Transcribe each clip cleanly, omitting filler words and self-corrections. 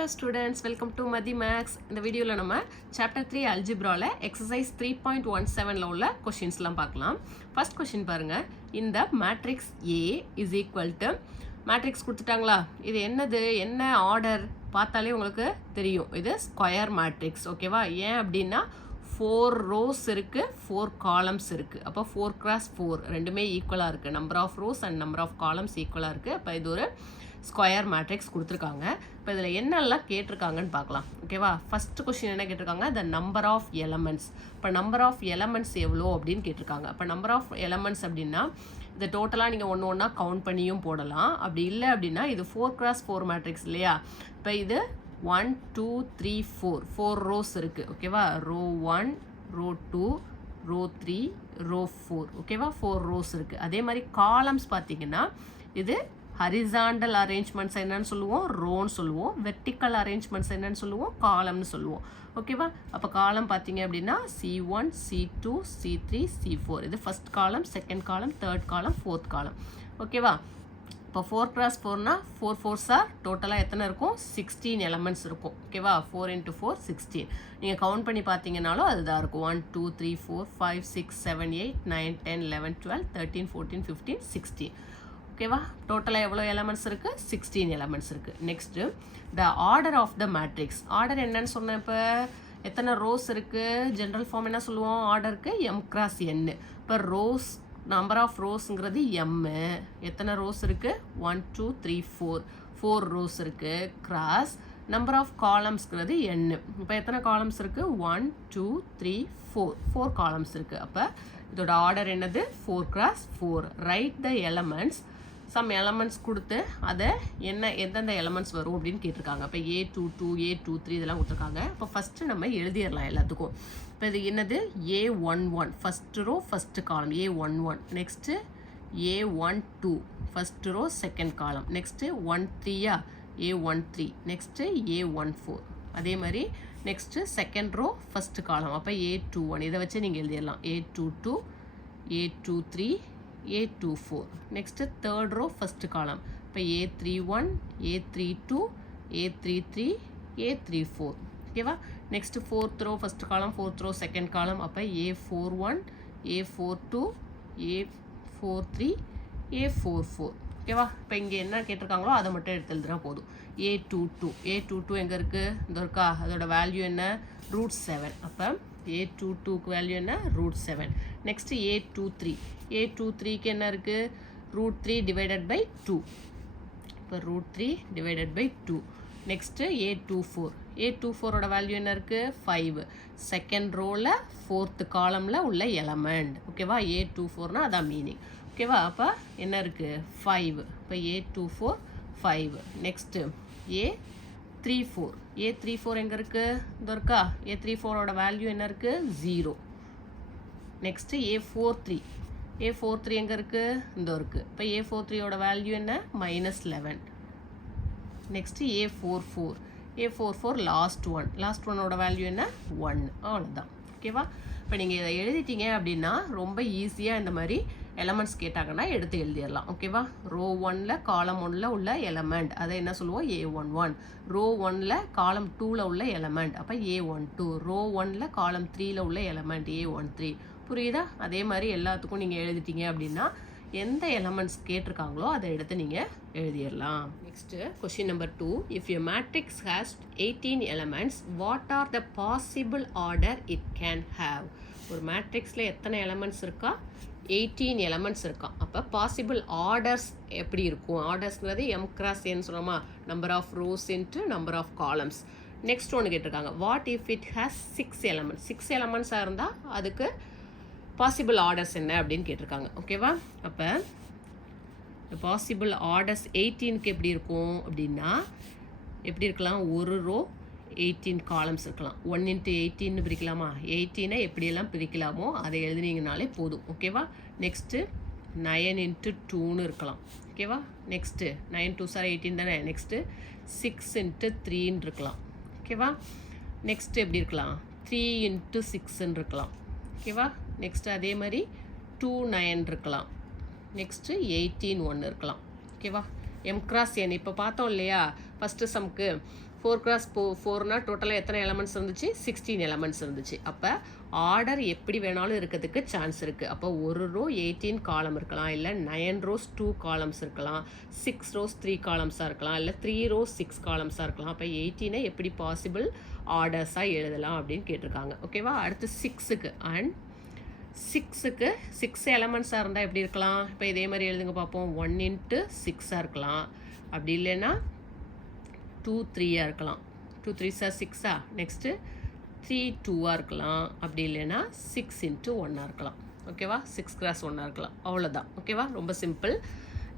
Hello students, welcome to Madhi Max. இந்த வீடியோல நம்ம chapter 3 algebraல exercise 3.17ல உள்ள questions-லாம் பார்க்கலாம். First question பாருங்க. இந்த matrix A is equal to matrix கொடுத்துட்டாங்களா? இது என்னது? என்ன ஆர்டர்? பார்த்தாலே உங்களுக்கு தெரியும். இது ஸ்கொயர் மேட்ரிக்ஸ். ஓகேவா? ஏன் அப்படின்னா 4 rows இருக்கு, 4 columns இருக்கு. அப்போ 4 cross 4 ரெண்டுமே ஈக்குவலாக இருக்கு. Number of rows and number of columns ஈக்குவலாக இருக்கு. அப்போ இது ஒரு ஸ்கொயர் மேட்ரிக்ஸ் கொடுத்துருக்காங்க. இப்போ இதில் என்னெல்லாம் கேட்டிருக்காங்கன்னு பார்க்கலாம். ஓகேவா? ஃபர்ஸ்ட் கொஸ்டின் என்ன கேட்டிருக்காங்க? The number of elements. இப்போ நம்பர் ஆஃப் எலமெண்ட்ஸ் எவ்வளோ அப்படின்னு கேட்டிருக்காங்க. இப்போ நம்பர் ஆஃப் எலமெண்ட்ஸ் அப்படின்னா இதை டோட்டலாக நீங்கள் ஒன்று ஒன்றா கவுண்ட் பண்ணியும் போடலாம். அப்படி இல்லை அப்படின்னா இது 4 cross 4 மேட்ரிக்ஸ் இல்லையா? இப்போ இது 1 2 3 4 rows இருக்குது. ஓகேவா? Row 1 row 2 row 3 row 4. ஓகேவா? 4 rows இருக்குது. அதே மாதிரி காலம்ஸ் பார்த்தீங்கன்னா இது ஹரிசாண்டல் அரேஞ்ச்மெண்ட்ஸ் என்னன்னு சொல்லுவோம், ரோன்னு சொல்லுவோம். வெர்டிக்கல் அரேஞ்ச்மெண்ட்ஸ் என்னன்னு சொல்லுவோம், காலம்னு சொல்லுவோம். ஓகேவா? அப்போ காலம் பார்த்தீங்க அப்படின்னா C1 C2 C3 C4. இது first column, second column, third காலம், ஃபோர்த் காலம். ஓகேவா? இப்போ 4 cross 4னா 4 4s டோட்டலாக எத்தனை இருக்கும்? 16 எலமெண்ட்ஸ் இருக்கும். ஓகேவா? 4 into 4 16. நீங்கள் கவுண்ட் பண்ணி பார்த்தீங்கன்னாலும் அதுதான் இருக்கும். 1 2 3 4 5 6 7 8 9 10 11 12 13 14 15 16. ஓகேவா? டோட்டலாக எவ்வளோ எலமெண்ட்ஸ் இருக்குது? 16 எலமெண்ட்ஸ் இருக்குது. Next the order of the matrix. Order என்னன்னு சொன்னேன்? இப்போ எத்தனை ரோஸ் இருக்குது? ஜென்ரல் ஃபார்ம் என்ன சொல்லுவோம் ஆர்டருக்கு? M cross N. இப்போ ரோஸ் நம்பர் ஆஃப் ரோஸுங்கிறது M. எத்தனை ரோஸ் இருக்குது? 1 2 3 4 ரோஸ் இருக்குது. கிராஸ் நம்பர் ஆஃப் காலம்ஸ்ங்கிறது N. இப்போ எத்தனை காலம்ஸ் இருக்குது? 1 2 3 4 காலம்ஸ் இருக்குது. அப்போ இதோட ஆர்டர் என்னது? 4 cross 4. Write the elements. Some elements கொடுத்து அதை எந்தெந்த எலமெண்ட்ஸ் வரும் அப்படின்னு கேட்டிருக்காங்க. இப்போ A22 A23 இதெல்லாம் கொடுத்துருக்காங்க. இப்போ ஃபஸ்ட்டு நம்ம எழுதிடலாம் எல்லாத்துக்கும். இப்போ இது என்னது? A11 first row first column A11. Next A12 first row second column. Next 13 A13. Next A14. அதே மாதிரி நெக்ஸ்ட்டு செகண்ட் ரோ ஃபஸ்ட்டு காலம். அப்போ A21. இதை வச்சு நீங்கள் எழுதிடலாம். A22 A23 A24. Next third row first காலம். இப்போ A31 A32 A33 A34. ஓகேவா? Next fourth row first column, fourth row second column. அப்போ A41 A42 A43 A44. ஓகேவா? இப்போ இங்கே என்ன கேட்டிருக்காங்களோ அதை மட்டும் எடுத்து எழுதுனா போதும். A22 எங்கே இருக்குது? இந்த இருக்கா? அதோட வேல்யூ என்ன? √7. அப்போ A22க்கு வேல்யூ என்ன? √7. நெக்ஸ்ட்டு A23க்கு என்ன இருக்குது? √3 டிவைடட் பை 2. இப்போ √3 டிவைடட் பை 2. நெக்ஸ்ட்டு A24ஓட வேல்யூ என்ன இருக்குது? 5. செகண்ட் ரோவில் ஃபோர்த்து காலமில் உள்ள எலமெண்ட். ஓகேவா? A24னா அதான் மீனிங். ஓகேவா? அப்போ என்ன இருக்குது? 5. இப்போ A24 5. நெக்ஸ்ட்டு A34 எங்கே இருக்குது? இந்த இருக்கா? A34ஓட வேல்யூ என்ன இருக்குது? 0. நெக்ஸ்ட்டு A43 எங்கே இருக்குது? இந்த இருக்குது. இப்போ A43ஓட வேல்யூ என்ன? -11. நெக்ஸ்ட்டு A44 லாஸ்ட் ஒன்னோட வேல்யூ என்ன? 1. அவ்வளோதான். ஓகேவா? இப்போ நீங்கள் இதை எழுதிட்டீங்க அப்படின்னா ரொம்ப ஈஸியாக இந்த மாதிரி எலமெண்ட்ஸ் கேட்டாங்கன்னா எடுத்து எழுதிடலாம். ஓகேவா? ரோ 1ல் காலம் 1ல் உள்ள எலமெண்ட் அதை என்ன சொல்லுவோம்? A11. ரோ 1ல் காலம் 2ல் உள்ள எலமெண்ட் அப்போ A12. ரோ 1ல் காலம் 3ல் உள்ள எலமெண்ட் A13. புரியுதா? அதே மாதிரி எல்லாத்துக்கும் நீங்கள் எழுதிட்டீங்க அப்படின்னா எந்த எலமெண்ட்ஸ் கேட்டிருக்காங்களோ அதை எடுத்து நீங்கள் எழுதிடலாம். Next question number 2. If you matrix has 18 elements, what are the possible order it can have? ஒரு மேட்ரிக்ஸில் எத்தனை எலமெண்ட்ஸ் இருக்கா? 18 எலமெண்ட்ஸ் இருக்கான். அப்போ பாசிபிள் ஆர்டர்ஸ் எப்படி இருக்கும்? ஆர்டர்ஸ்ங்கிறது M cross N சொன்னோமா? Number of rows into number of columns. Next ஒன்று கேட்டிருக்காங்க. What if it has 6 elements? 6 எலமெண்ட்ஸாக இருந்தால் அதுக்கு பாசிபிள் ஆர்டர்ஸ் என்ன அப்படின்னு கேட்டிருக்காங்க. ஓகேவா? அப்போ பாசிபிள் ஆர்டர்ஸ் 18க்கு எப்படி இருக்கும் அப்படின்னா எப்படி இருக்கலாம்? ஒரு ரோ 18 காலம்ஸ் இருக்கலாம். 1 into 18 பிரிக்கலாமா? 18 எப்படியெல்லாம் பிரிக்கலாமோ அதை எழுதினீங்கனாலே போதும். ஓகேவா? நெக்ஸ்ட்டு 9 into 2ன்னு இருக்கலாம். ஓகேவா? நெக்ஸ்ட்டு 9 2s are 18 தானே? நெக்ஸ்ட்டு 6 into 3ன்னு இருக்கலாம். ஓகேவா? நெக்ஸ்ட்டு எப்படி இருக்கலாம்? 3 into 6ன்னு இருக்கலாம். ஓகேவா? நெக்ஸ்ட்டு அதே மாதிரி 2 9 இருக்கலாம். நெக்ஸ்ட்டு 18 1 இருக்கலாம். ஓகேவா? M cross N இப்போ பார்த்தோம் இல்லையா? ஃபஸ்ட்டு சம்க்கு 4 cross 4னா டோட்டலாக எத்தனை எலமெண்ட்ஸ் இருந்துச்சு? 16 எலமெண்ட்ஸ் இருந்துச்சு. அப்போ ஆர்டர் எப்படி வேணாலும் இருக்கிறதுக்கு சான்ஸ் இருக்குது. அப்போ ஒரு ரோ 18 காலம் இருக்கலாம், இல்லை 9 rows 2 காலம்ஸ் இருக்கலாம், 6 rows 3 காலம்ஸாக இருக்கலாம், இல்லை 3 rows 6 காலம்ஸாக இருக்கலாம். அப்போ 18 எப்படி பாசிபிள் ஆர்டர்ஸாக எழுதலாம் அப்படின்னு கேட்டிருக்காங்க. ஓகேவா? அடுத்து 6க்கு அண்ட் 6க்கு 6 எலமெண்ட்ஸாக இருந்தால் எப்படி இருக்கலாம்? இப்போ இதே மாதிரி எழுதுங்க பார்ப்போம். 1 into 6 இருக்கலாம், அப்படி இல்லைன்னா 2 3 இருக்கலாம். 2 3 6 நெக்ஸ்ட்டு 3 2 இருக்கலாம், அப்படி இல்லைன்னா 6 into 1 இருக்கலாம். ஓகேவா? 6 cross 1 இருக்கலாம். அவ்வளோதான். ஓகேவா? ரொம்ப simple.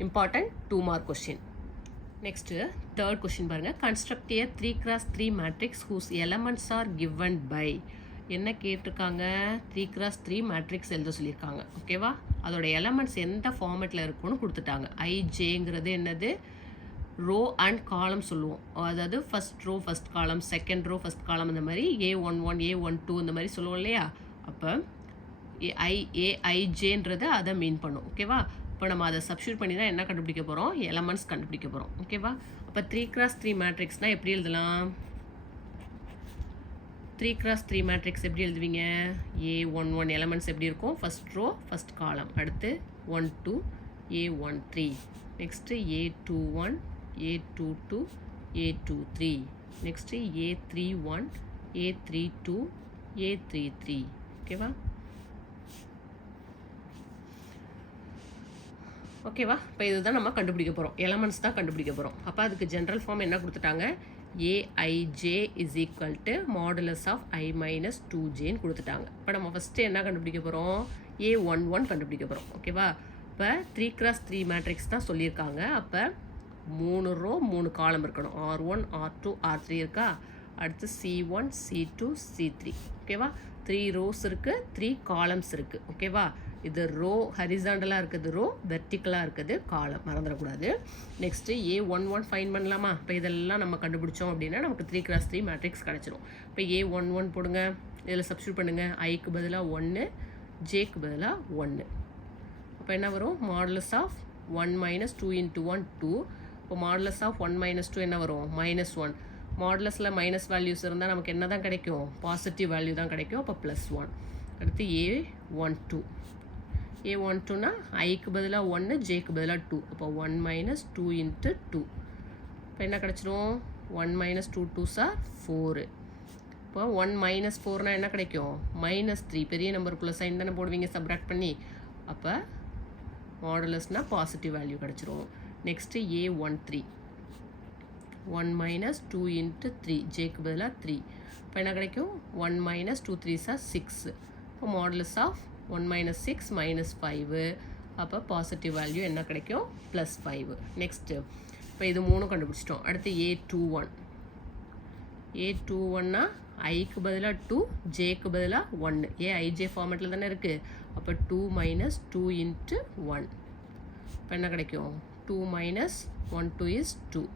Important 2 mark question. Next third question பாருங்கள். Construct a 3 cross 3 matrix whose elements are given by. என்ன கேட்டிருக்காங்க? 3 cross 3 மேட்ரிக்ஸ் எழுத சொல்லியிருக்காங்க. ஓகேவா? அதோட எலமெண்ட்ஸ் எந்த ஃபார்மேட்டில் இருக்குன்னு கொடுத்துட்டாங்க. ஐஜேங்கிறது என்னது? ரோ அண்ட் காலம் சொல்லுவோம். அதாவது first row first column, second row first column, இந்த மாதிரி A11 A12 இந்த மாதிரி சொல்லுவோம் இல்லையா? அப்போ ஏஐஜேன்றது அதை மீன் பண்ணும். ஓகேவா? இப்போ நம்ம அதை சப்ஸ்டியூட் பண்ணி தான் என்ன கண்டுபிடிக்க போகிறோம்? எலமெண்ட்ஸ் கண்டுபிடிக்க போகிறோம். ஓகேவா? அப்போ 3 cross 3 மேட்ரிக்ஸ்னால் எப்படி எழுதலாம்? 3 cross 3 மேட்ரிக்ஸ் எப்படி எழுதுவீங்க? A11 எலமெண்ட்ஸ் எப்படி இருக்கும்? ஃபஸ்ட் ரோ ஃபஸ்ட் காலம், அடுத்து 1 2 A13, next A21 A22 A23, next A31 A32 A33. ஓகேவா? ஓகேவா? இப்போ இதுதான் நம்ம கண்டுபிடிக்க போகிறோம். எலமெண்ட்ஸ் தான் கண்டுபிடிக்க போகிறோம். அப்போ அதுக்கு ஜென்ரல் ஃபார்ம் என்ன கொடுத்துட்டாங்க? Aij is equal to modulus of i minus 2ஜேன்னு கொடுத்துட்டாங்க. இப்போ நம்ம ஃபஸ்ட்டு என்ன கண்டுபிடிக்க போகிறோம்? A11 கண்டுபிடிக்க போகிறோம். ஓகேவா? இப்போ 3 cross 3 மேட்ரிக்ஸ் தான் சொல்லியிருக்காங்க. அப்போ 3 ரோ 3 காலம் இருக்கணும். R1 R2 R3 இருக்கா? அடுத்து C1 C2 C3. ஓகேவா? 3 rows இருக்குது, 3 காலம்ஸ் இருக்குது. ஓகேவா? இது ரோ ஹரிசாண்டலாக இருக்குது, ரோ வெர்டிக்கலாக இருக்குது, காலம் மறந்துடக்கூடாது. நெக்ஸ்ட்டு A11 ஃபைன் பண்ணலாமா? இப்போ இதெல்லாம் நம்ம கண்டுபிடிச்சோம் அப்படின்னா நமக்கு 3 cross 3 மேட்ரிக்ஸ் கிடச்சிரும். இப்போ A11 போடுங்க, இதில் சப்ஸ்டியூட் பண்ணுங்கள். ஐக்கு பதிலாக 1, ஜேக்கு பதிலாக 1. அப்போ என்ன வரும்? Modulus of 1 minus 2 into 1 2. இப்போ மாடுலஸ் ஆஃப் 1 minus 2 என்ன வரும்? -1. மாடுலஸில் மைனஸ் வேல்யூஸ் இருந்தால் நமக்கு என்ன தான் கிடைக்கும்? பாசிட்டிவ் வேல்யூ தான் கிடைக்கும். அப்போ +1. அடுத்து A12. A12னா ஐக்கு பதிலாக 1, ஜேக்கு பதிலாக 2. அப்போ 1 minus 2 into 2. இப்போ என்ன கிடச்சிரும்? 1 minus 2 2s are 4. இப்போ 1 minus 4னா என்ன கிடைக்கும்? -3. பெரிய நம்பருக்குள்ள சைன் தானே போடுவீங்க சப்ராக்ட் பண்ணி. அப்போ மாடுலஸ்னால் பாசிட்டிவ் வேல்யூ கிடச்சிரும். Next A13. 1 minus 2 into 3, ஜேக்கு பதிலாக 3. இப்போ என்ன கிடைக்கும்? 1 minus 2 3s are 6. இப்போ மாடுலஸ் ஆஃப் 1 minus 6 -5. அப்போ பாசிட்டிவ் வேல்யூ என்ன கிடைக்கும்? +5. நெக்ஸ்ட்டு இப்போ இது 3 கண்டுபிடிச்சிட்டோம். அடுத்து A21. A21னா ஐக்கு பதிலாக 2, ஜேக்கு பதிலாக 1. ஐஜே ஃபார்மேட்டில் தானே இருக்குது. அப்போ 2 minus 2 into 1. இப்போ என்ன கிடைக்கும்? 2 minus 1 2 is 2.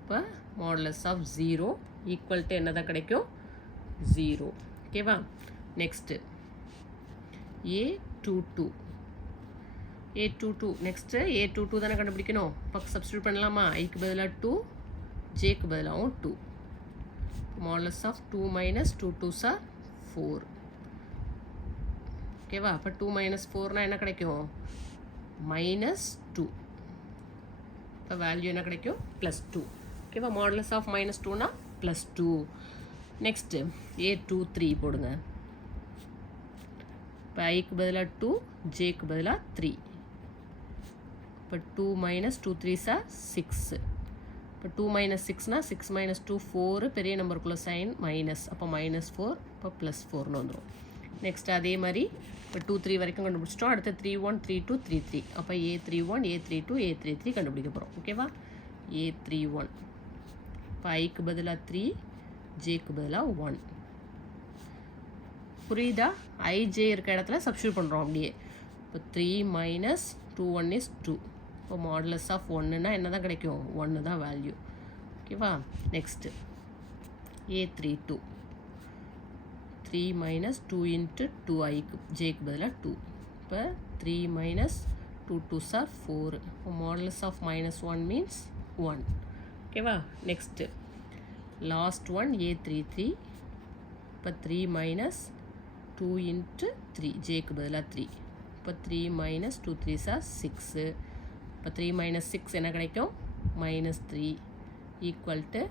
இப்போ மாடுலஸ் ஆஃப் 0 ஈக்குவல் டு என்ன தான் கிடைக்கும்? 0. ஓகேவா? Next A22. A22 next A22 தானே கண்டுபிடிக்கணும். இப்போ சப்ஸ்டியூட் பண்ணலாமா? ஐக்கு பதிலாக 2, ஜேக்கு பதிலாகவும் 2. Modulus of 2 minus 2 2s are 4. ஓகேவா? அப்போ 2 minus 4னா என்ன கிடைக்கும்? -2. இப்போ வேல்யூ என்ன கிடைக்கும்? +2. ஓகேவா? Modulus of -2னா +2. நெக்ஸ்ட்டு A23 போடுங்க. இப்போ ஐக்கு பதிலாக 2, ஜேக்கு பதிலாக 3. இப்போ 2 minus 2 3s are 6. இப்போ 2 minus 6னா 6 minus 2 4, பெரிய நம்பருக்குள்ள சைன் மைனஸ், அப்போ -4. இப்போ +4ன்னு வந்துடும். நெக்ஸ்ட் அதே மாதிரி இப்போ 2 3 வரைக்கும் கண்டுபிடிச்சிட்டோம். அடுத்து 3 1 3 2 3 3. அப்போ A31 A32 A33 கண்டுபிடிக்க போகிறோம். ஓகேவா? A31. இப்போ ஐக்கு பதிலாக 3, ஜேக்கு பதிலாக 1. புரியுதா? ஐஜே இருக்க இடத்துல சப்ஸ்டியூட் பண்ணுறோம் அப்படியே. இப்போ 3 minus 2 1 is 2. இப்போ மாடுலஸ் ஆஃப் 1னா என்ன தான் கிடைக்கும்? 1 தான் வேல்யூ. ஓகேவா? Next A32. 3 minus 2 into 2 ஐக்கு ஜேக்கு பதிலாக 2. இப்போ 3 minus 2 2s are 4. இப்போ மாடுலஸ் ஆஃப் -1 means 1. ஓகேவா? Next last one A33. இப்போ 3 மைனஸ் 2 இன்ட்டு 3, ஜேக்கு பதிலாக 3. இப்போ 3 மைனஸ் 2 3s are 6. இப்போ 3 மைனஸ் 6 என்ன கிடைக்கும்? -3 ஈக்குவல் டு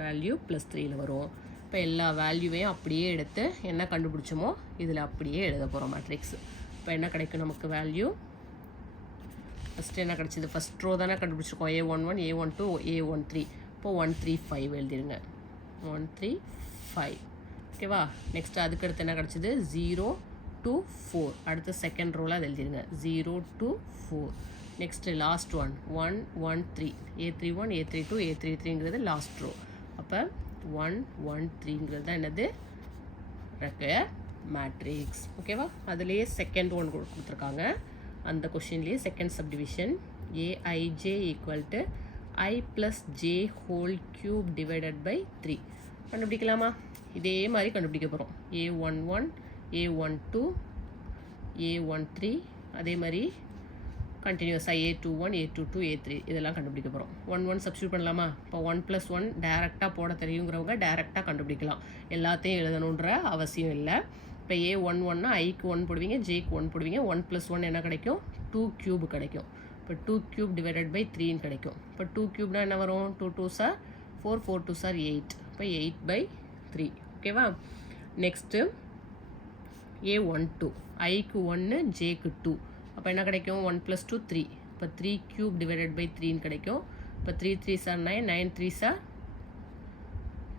வேல்யூ ப்ளஸ் 3ல் வரும். இப்போ எல்லா வேல்யூவையும் அப்படியே எடுத்து என்ன கண்டுபிடிச்சோமோ இதில் அப்படியே எழுத போகிறோம் மேட்ரிக்ஸ். இப்போ என்ன கிடைக்கும் நமக்கு வேல்யூ? ஃபஸ்ட்டு என்ன கிடச்சிது? ஃபஸ்ட் ரோ தானே கண்டுபிடிச்சிருக்கோம். A11, A12, A13. இப்போ 135 எழுதிருங்க. 135. ஓகேவா? நெக்ஸ்ட் அதுக்கடுத்து என்ன கிடச்சிது? 0 to 4. அடுத்து செகண்ட் ரோவில் அது எழுதிருங்க. 0 to 4. Next last one 113. A31, A32, A33ங்கிறது லாஸ்ட் ரோ. அப்போ 113ங்கிறது தான் என்னது? Square matrix. ஓகேவா? அதுலேயே செகண்ட் ஒன் கொடுத்துருக்காங்க. அந்த கொஷின்லேயே second subdivision AIJ equal to I + J whole cube divided by 3 கண்டுபிடிக்கலாமா? இதே மாதிரி கண்டுபிடிக்க போகிறோம். A11, A12, A13, அதே மாதிரி கண்டினியூஸாக A21, A22, A3 இதெல்லாம் கண்டுபிடிக்க போகிறோம். 1 சப்ஸ்டியூட் பண்ணலாமா? இப்போ 1 + 1 டேரெக்டாக போட தெரியுங்கிறவங்க டேரெக்டாக கண்டுபிடிக்கலாம். எல்லாத்தையும் எழுதணுன்ற அவசியம் இல்லை. இப்போ A11னா ஐக்கு 1 போடுவீங்க, ஜேக்கு 1 போடுவீங்க. 1 + 1 என்ன கிடைக்கும்? 2 கியூப் கிடைக்கும். இப்போ 2 கியூப் டிவைடட் பை 3 கிடைக்கும். இப்போ 2 கியூப்னா என்ன வரும்? 2 2s are 4, 4 2s are 8. இப்போ 8/3. ஓகேவா? நெக்ஸ்ட்டு A12 ஐக்கு 1, ஜேக்கு 2. அப்போ என்ன கிடைக்கும்? 1 + 2 3. இப்போ 3 கியூப் டிவைடட் பை 3 கிடைக்கும். இப்போ 3 3s are 9, 9 3s are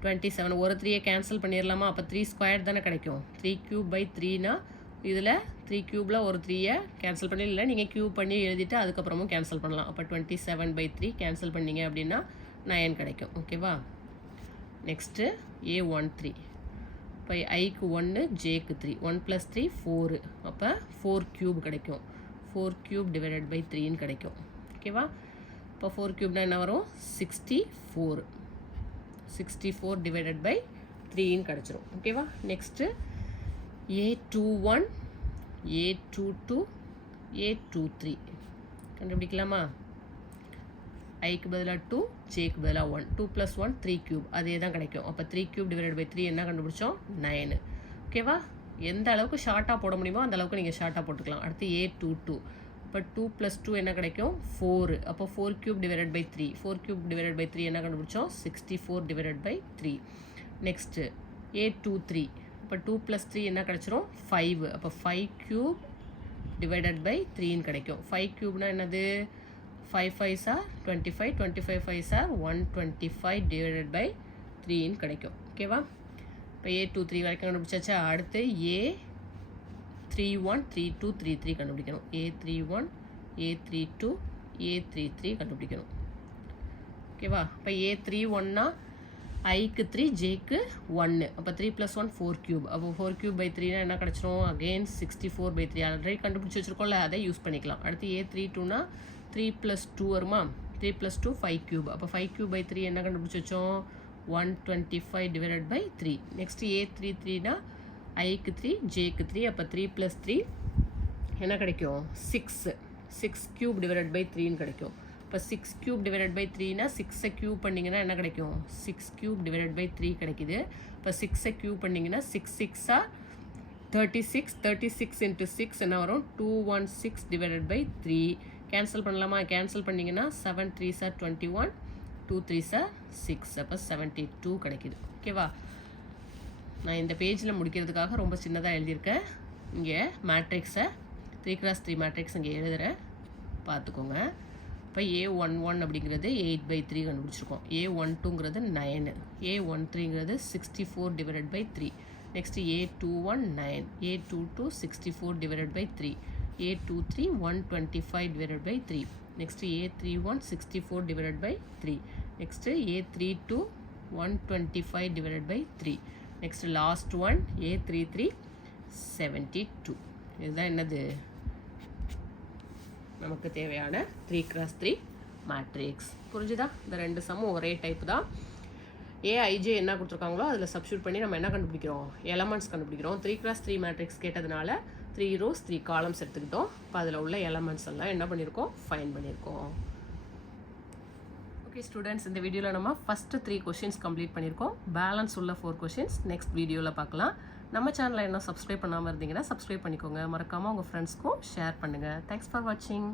27. ஒரு 3யை கேன்சல் பண்ணிடலாமா? அப்போ 3 ஸ்கொயர் தானே கிடைக்கும். 3 கியூப் பை 3னா இதில் 3 கியூபில் ஒரு 3யை கேன்சல் பண்ணி, இல்லை நீங்கள் கியூப் பண்ணி எழுதிட்டு அதுக்கப்புறமும் கேன்சல் பண்ணலாம். அப்போ 27/3 கேன்சல் பண்ணிங்க அப்படின்னா 9 கிடைக்கும். ஓகேவா? Next A13. இப்போ ஐக்கு 1, ஜேக்கு 3. 1 + 3 4. அப்போ 4 கியூப் கிடைக்கும். 4 கியூப் டிவைடட் பை 3ன்னு கிடைக்கும். ஓகேவா? இப்போ 4 கியூப்னா என்ன வரும்? 64. 64 டிவைடட் பை 3ன்னு கிடச்சிரும். ஓகேவா? Next A21, A22, A23 கண்டுபிடிக்கலாமா? ஐக்கு பதிலாக 2, ஜேக்கு பதிலாக 1. 2 + 1 3 கியூப், அதே தான் கிடைக்கும். அப்போ 3 கியூப் டிவைடட் பை 3 என்ன கண்டுபிடிச்சோம்? 9. ஓகேவா? எந்த அளவுக்கு ஷார்ட்டாக போட முடியுமோ அந்த அளவுக்கு நீங்கள் ஷார்ட்டாக போட்டுக்கலாம். அடுத்து A22. இப்போ 2 + 2 என்ன கிடைக்கும்? 4. அப்போ 4 cube divided by 3. 4 cube divided by 3 என்ன கண்டுபிடிச்சோம்? 64 டிவைடட் பை 3. Next A23. இப்போ 2 + 3 என்ன கிடச்சிரும்? 5. அப்போ 5 கியூப் டிவைடட் பை 3ன்னு கிடைக்கும். 5 கியூப்னா என்னது? 5 5s are 25, 25 5s are 125 divided by 3ன்னு கிடைக்கும். ஓகேவா? இப்போ A23 வரைக்கும் கண்டுபிடிச்சாச்சா? அடுத்து A31, 32, 33 கண்டுபிடிக்கணும். A31, A32, A33 கண்டுபிடிக்கணும். ஓகேவா? இப்போ A31னா ஐக்கு 3, ஜேக்கு 1. அப்போ 3 + 1 4 கியூப். அப்போ 4 கியூப் பை 3னா என்ன கிடச்சிரும்? அகெயின் 64/3 ஆல்ரெடி கண்டுபிடிச்சி வச்சுருக்கோம்ல, அதை யூஸ் பண்ணிக்கலாம். அடுத்து A32னா 3 + 2 வருமா? 3 + 2 5 கியூப். அப்போ 5 கியூப் பை 3 என்ன கண்டுபிடிச்சி வச்சோம்? 125 டிவைடட் பை 3. நெக்ஸ்ட்டு A33னா ஐக்கு 3, ஜேக்கு 3. அப்போ 3 + 3 என்ன கிடைக்கும்? 6. 6 கியூப் டிவைடட் பை 3ன்னு கிடைக்கும். இப்போ 6 கியூப் டிவைடட் பை 3னா 6ஐ கியூப் பண்ணிங்கன்னா என்ன கிடைக்கும்? 6 கியூப் டிவைடட் பை 3 கிடைக்குது. இப்போ 6ஐ கியூப் பண்ணிங்கன்னா 6 6 are 36. 36 into 6 என்ன வரும்? 216 டிவைடட் பை 3. கேன்சல் பண்ணலாமா? கேன்சல் பண்ணிங்கன்னா 7 3s are 21, 2 3s are 6. அப்போ 72 கிடைக்குது. ஓகேவா? நான் இந்த பேஜில் முடிக்கிறதுக்காக ரொம்ப சின்னதாக எழுதியிருக்கேன். இங்கே மேட்ரிக்ஸை 3x3 மேட்ரிக்ஸ் இங்கே எழுதுகிறேன், பார்த்துக்கோங்க. இப்போ A11 அப்படிங்கிறது 8/3 கண்டுபிடிச்சிருக்கோம். A12ங்கிறது 9. A13ங்கிறது 64 divided by 3. Next A21 9. A22 64 divided by 3. A23 125 divided by 3. Next A31 64 divided by 3. Next A32 125 divided by 3. Next last one A33 72. இதுதான் என்னது? நமக்கு தேவையான 3x3 மேட்ரிக்ஸ். புரிஞ்சுதா? இந்த ரெண்டு சம்மும் ஒரே டைப் தான். AIJ என்ன கொடுத்துருக்காங்களோ அதில் சப்ஸ்டியூட் பண்ணி நம்ம என்ன கண்டுபிடிக்கிறோம்? எலமெண்ட்ஸ் கண்டுபிடிக்கிறோம். 3x3 மேட்ரிக்ஸ் கேட்டதுனால 3 rows 3 columns எடுத்துக்கிட்டோம். இப்போ அதில் உள்ள எலமெண்ட்ஸ் எல்லாம் என்ன பண்ணியிருக்கோம்? ஃபைண்ட் பண்ணியிருக்கோம். ஓகே ஸ்டூடெண்ட்ஸ், இந்த வீடியோவில் நம்ம ஃபஸ்ட்டு 3 கொஷின்ஸ் கம்ப்ளீட் பண்ணியிருக்கோம். பேலன்ஸ் உள்ள 4 கொஷின்ஸ் நெக்ஸ்ட் வீடியோவில் பார்க்கலாம். நம்ம சேனலை இன்னும் சப்ஸ்கிரைப் பண்ணாமல் இருந்தீங்கன்னா சப்ஸ்கிரைப் பண்ணிக்கோங்க. மறக்காமல் உங்கள் ஃப்ரெண்ட்ஸ்க்கும் ஷேர் பண்ணுங்கள். தேங்க்ஸ் ஃபார் வாட்சிங்.